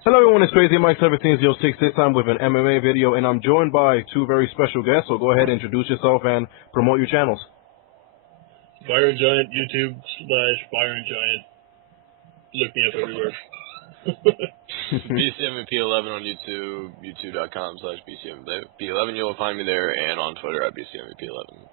Hello everyone, it's Crazy Mike 1706, this time with an MMA video, and I'm joined by two very special guests, so go ahead and introduce yourself and promote your channels. Byron Giant, YouTube/Byron Giant. Look me up everywhere. BCMVP11 on YouTube, youtube.com/BCMVP11. You'll find me there, and on Twitter at BCMVP11.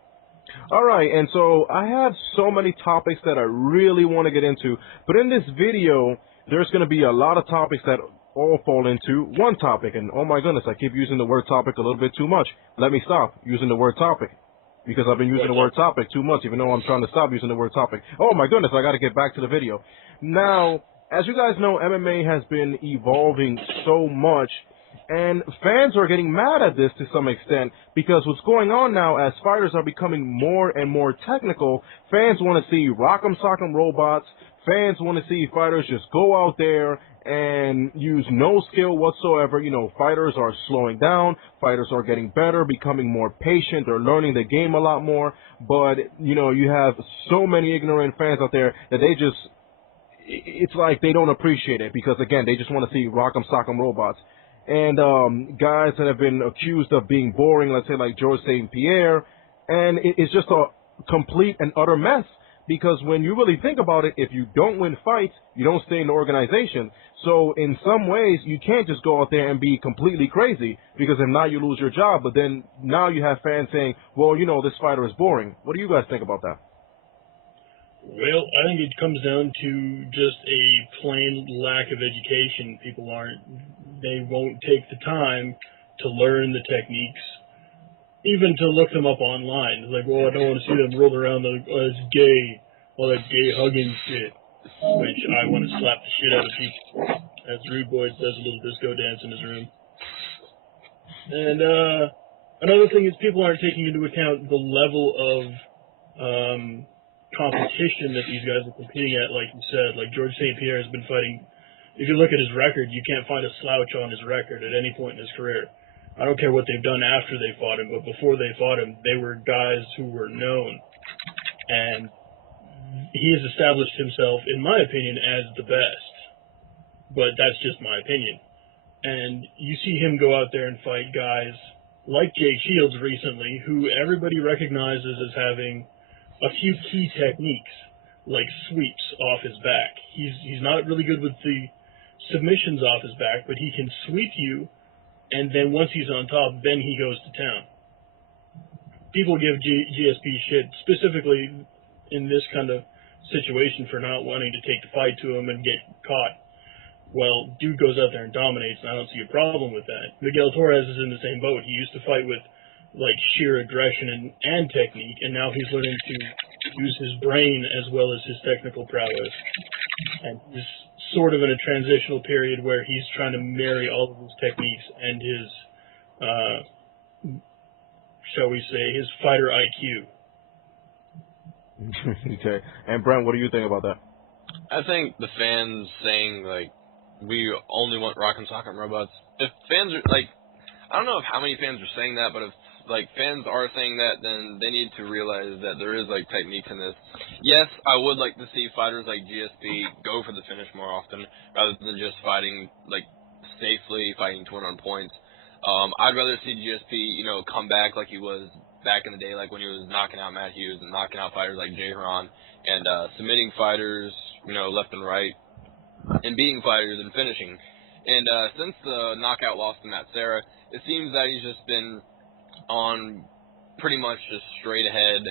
Alright, and so I have so many topics that I really want to get into, but in this video, there's going to be a lot of topics that all fall into one topic, and oh my goodness, I keep using the word topic a little bit too much. Let me stop using the word topic, because I've been using the word topic too much, even though I'm trying to stop using the word topic. Oh my goodness, I got to get back to the video. Now, as you guys know, MMA has been evolving so much, and fans are getting mad at this to some extent, because what's going on now, as fighters are becoming more and more technical, fans want to see rock'em sock'em robots. Fans want to see fighters just go out there and use no skill whatsoever. You know, fighters are slowing down, fighters are getting better, becoming more patient, they're learning the game a lot more, but, you know, you have so many ignorant fans out there that they just, it's like they don't appreciate it, because again, they just want to see rock'em sock'em robots. And guys that have been accused of being boring, let's say like George St-Pierre, and it's just a complete and utter mess. Because when you really think about it, if you don't win fights, you don't stay in the organization. So in some ways, you can't just go out there and be completely crazy, because if not, you lose your job. But then now you have fans saying, well, you know, this fighter is boring. What do you guys think about that? Well, I think it comes down to just a plain lack of education. They won't take the time to learn the techniques, even to look them up online. It's like, well, I don't want to see them roll around like, oh, it's gay, all that gay hugging shit, which I want to slap the shit out of people. As Rude Boy does a little disco dance in his room. And another thing is people aren't taking into account the level of competition that these guys are competing at, like you said. Like George St-Pierre has been fighting. If you look at his record, you can't find a slouch on his record at any point in his career. I don't care what they've done after they fought him, but before they fought him, they were guys who were known. And he has established himself, in my opinion, as the best. But that's just my opinion. And you see him go out there and fight guys like Jake Shields recently, who everybody recognizes as having a few key techniques, like sweeps off his back. He's not really good with the submissions off his back, but he can sweep you, and then once he's on top, then he goes to town. People give GSP shit, specifically in this kind of situation, for not wanting to take the fight to him and get caught. Well, dude goes out there and dominates, and I don't see a problem with that. Miguel Torres is in the same boat. He used to fight with, like, sheer aggression and technique, and now he's learning to use his brain as well as his technical prowess. And he's sort of in a transitional period where he's trying to marry all of his techniques and his, shall we say, his fighter IQ. Okay. And Brent, what do you think about that? I think the fans saying, like, we only want rock'em sock'em robots. If fans are, like, I don't know how many fans are saying that, but if, like, fans are saying that, then they need to realize that there is, like, techniques in this. Yes, I would like to see fighters like GSP go for the finish more often, rather than just fighting, like, safely, fighting to win on points. I'd rather see GSP, you know, come back like he was back in the day, like when he was knocking out Matt Hughes and knocking out fighters like Jay Huron, and submitting fighters, you know, left and right, and beating fighters and finishing. And since the knockout loss to Matt Serra, it seems that he's just been on pretty much just straight ahead,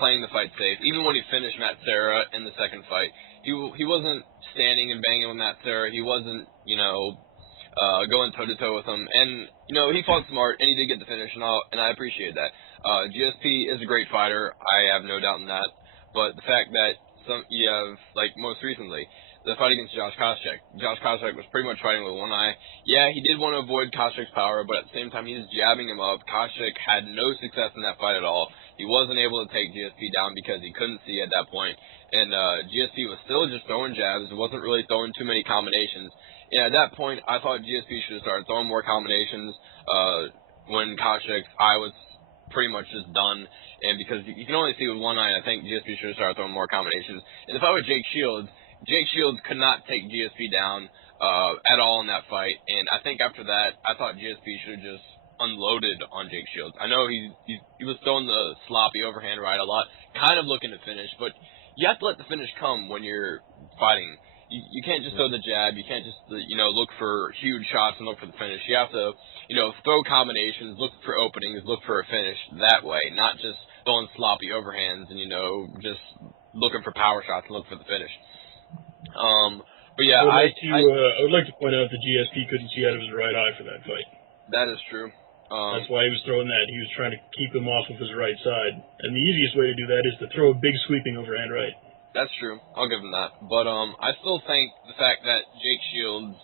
playing the fight safe. Even when he finished Matt Serra in the second fight, he wasn't standing and banging with Matt Serra. He wasn't, you know, going toe-to-toe with him. And, you know, he fought smart, and he did get the finish, and I appreciate that. GSP is a great fighter. I have no doubt in that. But the fact that you have, like, most recently, the fight against Josh Koscheck. Josh Koscheck was pretty much fighting with one eye. Yeah, he did want to avoid Koscheck's power, but at the same time, he was jabbing him up. Koscheck had no success in that fight at all. He wasn't able to take GSP down because he couldn't see at that point. And GSP was still just throwing jabs. It wasn't really throwing too many combinations. And at that point, I thought GSP should have started throwing more combinations when Koscheck's eye was pretty much just done. And because you can only see with one eye, I think GSP should have started throwing more combinations. And if I were Jake Shields could not take GSP down at all in that fight. And I think after that, I thought GSP should have just unloaded on Jake Shields. I know he was throwing the sloppy overhand right a lot, kind of looking to finish, but you have to let the finish come when you're fighting. You can't just throw the jab. You can't just, look for huge shots and look for the finish. You have to, throw combinations, look for openings, look for a finish that way, not just throwing sloppy overhands and, just looking for power shots and look for the finish. But yeah, I would like to point out that GSP couldn't see out of his right eye for that fight. That is true. That's why he was throwing that. He was trying to keep him off of his right side. And the easiest way to do that is to throw a big sweeping overhand right. That's true. I'll give him that. But I still think the fact that Jake Shields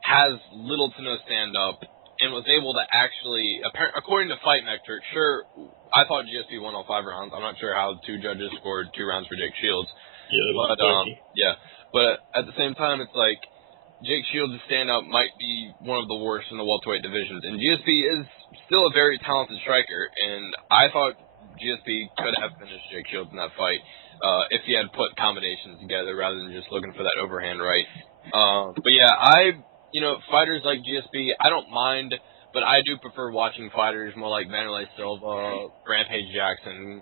has little to no stand-up and was able to actually, according to Fight Metric, sure, I thought GSP won all 5 rounds. I'm not sure how 2 judges scored 2 rounds for Jake Shields. Yeah, but at the same time, it's like Jake Shields' stand-up might be one of the worst in the welterweight divisions. And GSP is still a very talented striker, and I thought GSP could have finished Jake Shields in that fight if he had put combinations together rather than just looking for that overhand right. But yeah, fighters like GSP, I don't mind, but I do prefer watching fighters more like Vanderlei Silva, Rampage Jackson,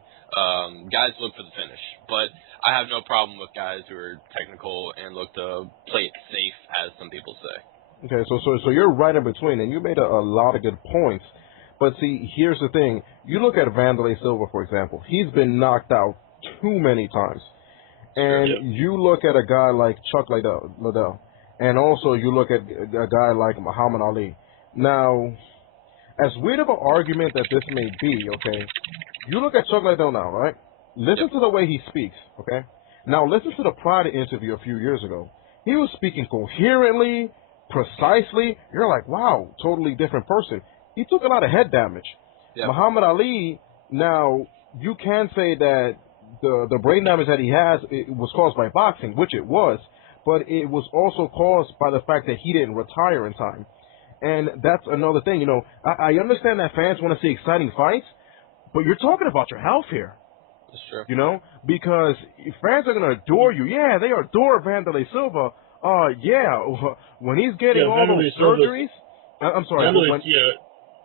guys look for the finish. But I have no problem with guys who are technical and look to play it safe, as some people say. Okay, so you're right in between, and you made a lot of good points. But see, here's the thing. You look at Vanderlei Silva, for example. He's been knocked out too many times. And you look at a guy like Chuck Liddell, and also you look at a guy like Muhammad Ali. Now, as weird of an argument that this may be, okay, you look at Chuck Liddell now, right? Listen to the way he speaks, okay? Now, listen to the Pride interview a few years ago. He was speaking coherently, precisely. You're like, wow, totally different person. He took a lot of head damage. Yep. Muhammad Ali, now, you can say that the brain damage that he has, it was caused by boxing, which it was, but it was also caused by the fact that he didn't retire in time. And that's another thing. I understand that fans want to see exciting fights, but you're talking about your health here. That's true. Because fans are going to adore you. Yeah, they adore Vanderlei Silva. When he's getting all those surgeries. I'm sorry.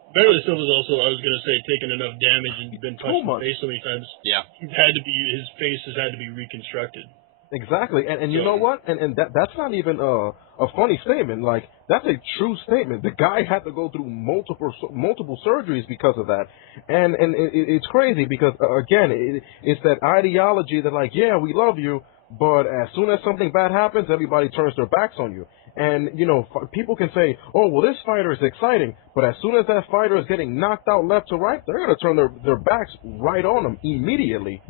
Vanderlei Silva's also, I was going to say, taken enough damage and been punched in the face so many times. Yeah. His face has had to be reconstructed. Exactly. And you know what? And that's not even a funny statement. Like, that's a true statement. The guy had to go through multiple surgeries because of that. And it's crazy because, again, it's that ideology that, like, yeah, we love you, but as soon as something bad happens, everybody turns their backs on you. And, people can say, oh, well, this fighter is exciting, but as soon as that fighter is getting knocked out left to right, they're going to turn their backs right on him immediately.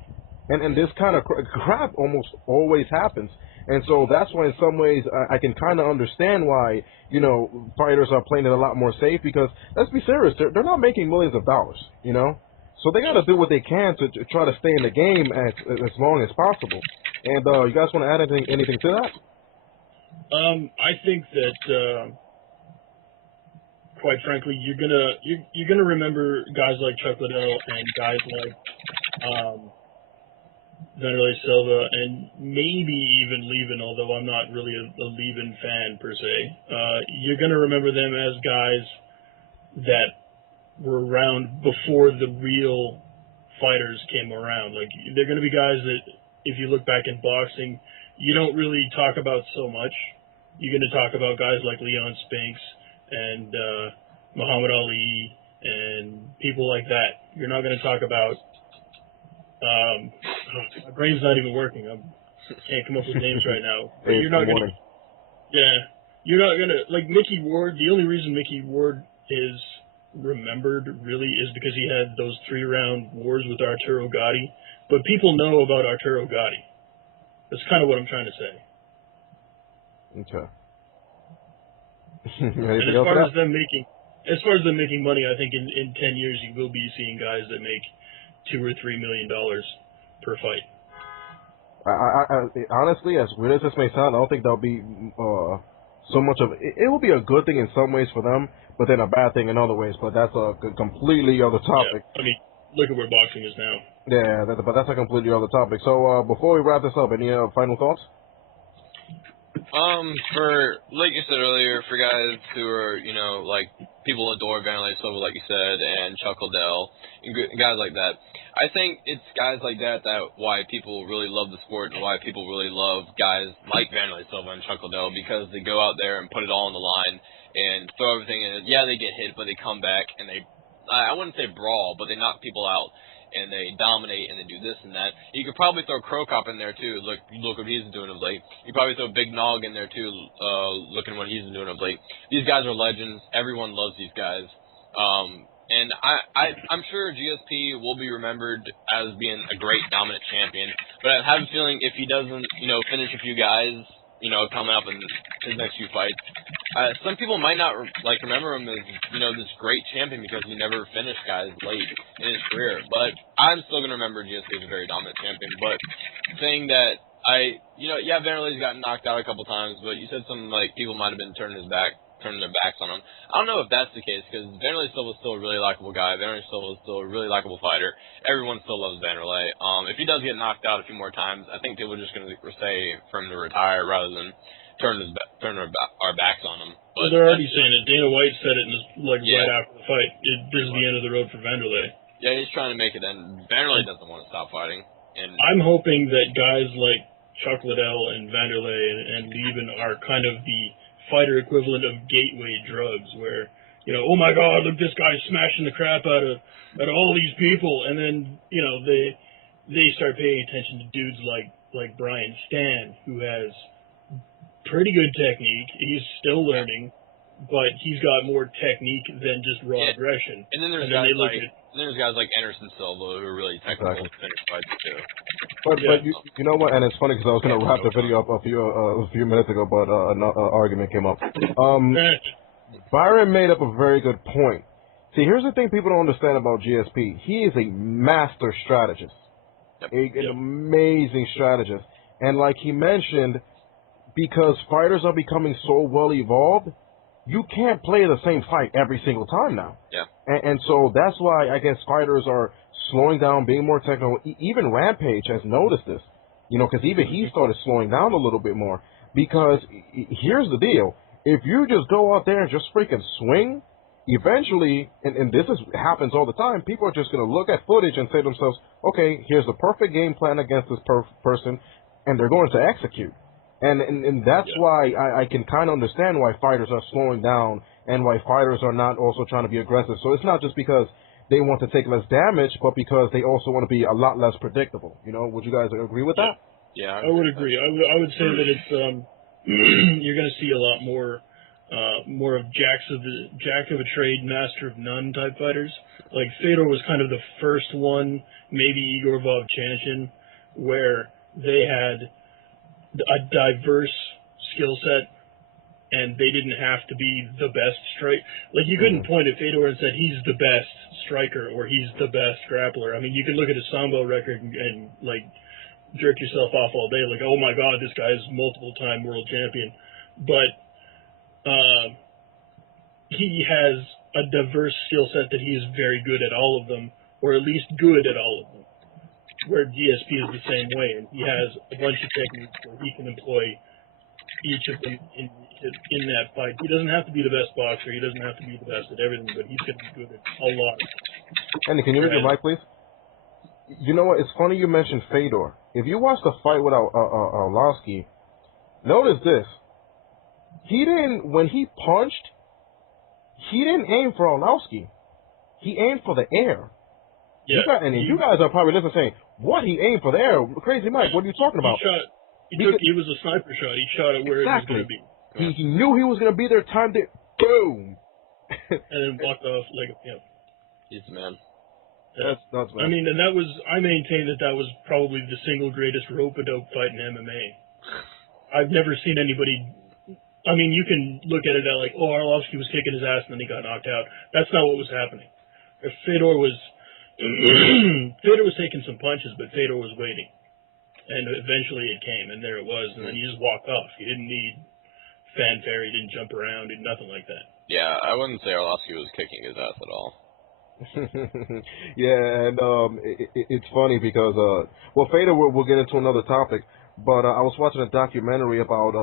And this kind of crap almost always happens. And so that's why in some ways I can kind of understand why, fighters are playing it a lot more safe because, let's be serious, they're not making millions of dollars, So they got to do what they can to try to stay in the game as long as possible. And you guys want to add anything to that? I think that, quite frankly, you're gonna remember guys like Chuck Liddell and guys like Vanderlei Silva, and maybe even Levin, although I'm not really a Levin fan per se. You're gonna remember them as guys that were around before the real fighters came around. Like, they're gonna be guys that, if you look back in boxing, you don't really talk about so much. You're going to talk about guys like Leon Spinks and Muhammad Ali and people like that. You're not going to talk about my brain's not even working. I can't come up with names right now. But you're not going to. Yeah, you're not going to, like Mickey Ward. The only reason Mickey Ward is remembered really is because he had those 3-round wars with Arturo Gatti. But people know about Arturo Gatti. That's kind of what I'm trying to say. Okay. And as far as them making money, I think in 10 years you will be seeing guys that make $2 or $3 million per fight. I honestly, as weird as this may sound, I don't think that'll be so much of it. It will be a good thing in some ways for them, but then a bad thing in other ways. But that's a completely other topic. Yeah, I mean, look at where boxing is now. Yeah, but that's a completely other topic. So before we wrap this up, any final thoughts? For like you said earlier, for guys who are, like people adore Vanderlei Silva, like you said, and Chuck Liddell, and guys like that. I think it's guys like that why people really love the sport and why people really love guys like Vanderlei Silva and Chuck Liddell, because they go out there and put it all on the line and throw everything in it. Yeah, they get hit, but they come back and I wouldn't say brawl, but they knock people out. And they dominate, and they do this and that. You could probably throw Crow Cop in there too. Look what he's doing of late. You probably throw Big Nog in there too. Looking what he's doing of late. These guys are legends. Everyone loves these guys. And I'm sure GSP will be remembered as being a great dominant champion. But I have a feeling if he doesn't, finish a few guys, coming up in his next few fights, some people might not remember him as this great champion because he never finished guys late in his career. But I'm still gonna remember GSP as a very dominant champion. But saying that Vanderlei's gotten knocked out a couple times, but you said some people might have been turning their backs on him. I don't know if that's the case because Vanderlei Silva is still a really likable guy. Vanderlei Silva is still a really likable fighter. Everyone still loves Vanderlei. If he does get knocked out a few more times, I think people are just going to say for him to retire rather than turn our backs on him. But they're already saying it. Dana White said it right after the fight. This is the end of the road for Vanderlei. Yeah, he's trying to make it end. Vanderlei doesn't want to stop fighting. And I'm hoping that guys like Chuck Liddell and Vanderlei and Levin are kind of the fighter equivalent of gateway drugs, where oh my God, look, this guy's smashing the crap out of all these people, and then they start paying attention to dudes like Brian Stan, who has pretty good technique. He's still learning, but he's got more technique than just raw aggression. And then there's guys like Anderson Silva who are really technical to finish fights too. But you know what? And it's funny because I was going to wrap the video up a few minutes ago, but an argument came up. Byron made up a very good point. See, here's the thing people don't understand about GSP. He is a master strategist, an amazing strategist. And like he mentioned, because fighters are becoming so well evolved, you can't play the same fight every single time now. Yeah. And so that's why I guess fighters are slowing down, being more technical. Even Rampage has noticed this, because even he started slowing down a little bit more. Because here's the deal. If you just go out there and just freaking swing, eventually, and this happens all the time, people are just going to look at footage and say to themselves, okay, here's the perfect game plan against this person, and they're going to execute. And that's why I can kind of understand why fighters are slowing down and why fighters are not also trying to be aggressive. So it's not just because they want to take less damage, but because they also want to be a lot less predictable. Would you guys agree with that? Yeah, I would agree. I would say that it's you're going to see a lot more of jack of a trade, master of none type fighters. Like Fedor was kind of the first one, maybe Igor Vovchanchin, where they had a diverse skill set, and they didn't have to be the best strike. Like, you couldn't point at Fedor and say he's the best striker or he's the best grappler. I mean, you could look at his Sambo record and jerk yourself off all day, like, oh my God, this guy is multiple-time world champion. But he has a diverse skill set that he is very good at all of them, or at least good at all of them. Where GSP is the same way, and he has a bunch of techniques where he can employ each of them in that fight. He doesn't have to be the best boxer, he doesn't have to be the best at everything, but he's going to be good at a lot. Andy, can you move your mic, please? You know what? It's funny you mentioned Fedor. If you watch the fight with Arlovsky, notice this. When he punched, he didn't aim for Arlovsky. He aimed for the air. Yeah. You guys are probably listening saying, what, he aimed for the air? Crazy Mike, what are you talking about? He was a sniper shot. He shot it where it was going to be. He knew he was going to be there, timed it, boom. And then walked off like a pimp. He's the man. That's man. I mean, and I maintain that was probably the single greatest rope-a-dope fight in MMA. I've never seen anybody, I mean, you can look at it like, Arlovsky was kicking his ass and then he got knocked out. That's not what was happening. Fedor was taking some punches, but Fedor was waiting. And eventually it came, and there it was, and then he just walked off. He didn't need fanfare, he didn't jump around, did nothing like that. Yeah, I wouldn't say Arlovsky was kicking his ass at all. Yeah, and it's funny because, Fedor, we'll get into another topic, but I was watching a documentary about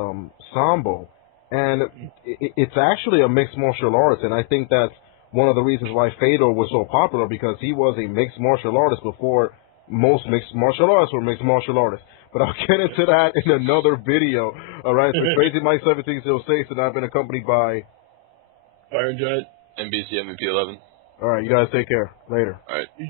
Sambo, and it's actually a mixed martial arts, and I think that's one of the reasons why Fedor was so popular, because he was a mixed martial artist before most mixed martial artists were mixed martial artists. But I'll get into that in another video. All right, so Crazy Mike 1706, and I've been accompanied by Iron Giant. NBC MVP 11. All right, you guys take care. Later. All right. Peace.